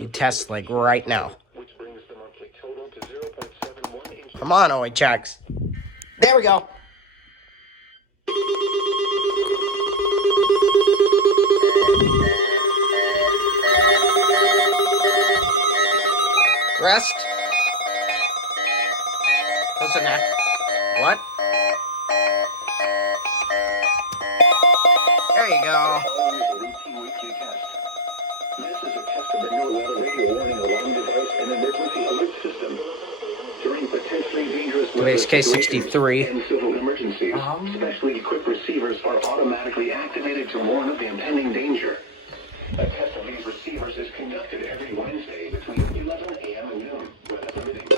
You test, like, right now. Come on, OHX. There we go. Rest. Close the neck. What? There you go. This is a test of the new weather radio warning alarm device and emergency alert system. During potentially dangerous weather Today's case 63. and civil emergencies, specially equipped receivers are automatically activated to warn of the impending danger. A test of these receivers is conducted every Wednesday between 11 a.m. and noon, weather permitting.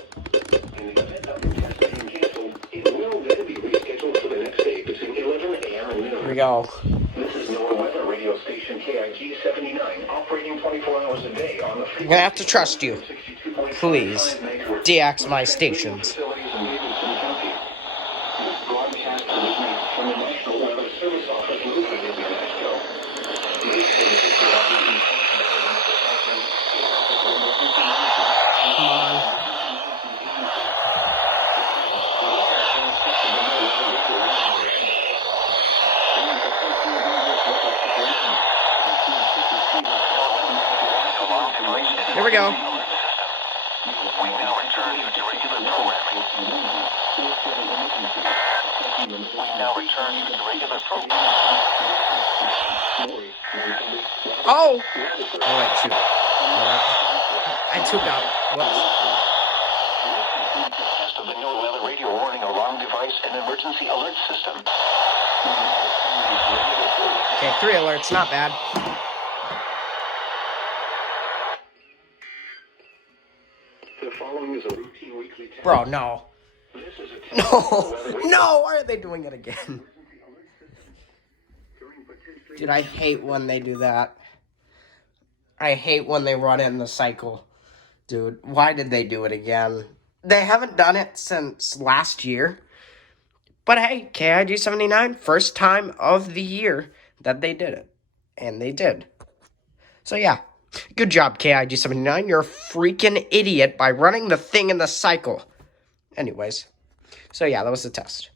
In the event of the test being canceled, it will then be rescheduled for the next day between 11 a.m. and noon. Here we go. This is NOAA weather radio station KIG 79, operating 24 hours a day on the I'm gonna have to trust you. Please, DX my stations. Broadcast originates from the National Weather Service Office located in Nashville. Come on. Here we go. We now return to regular programming. Oh! Oh, wait, shoot. I took out. Whoops. Test of the new weather radio warning alarm device and emergency alert system. Okay, 3 alerts, not bad. The following is a routine weekly test. Bro, no. This is a test No! No! Why are they doing it again? Dude, I hate when they do that. I hate when they run in the cycle. Dude, why did they do it again? They haven't done it since last year. But hey, KIG 79, first time of the year that they did it. And they did. So yeah, good job, KIG 79. You're a freaking idiot by running the thing in the cycle. Anyways, so yeah, that was the test.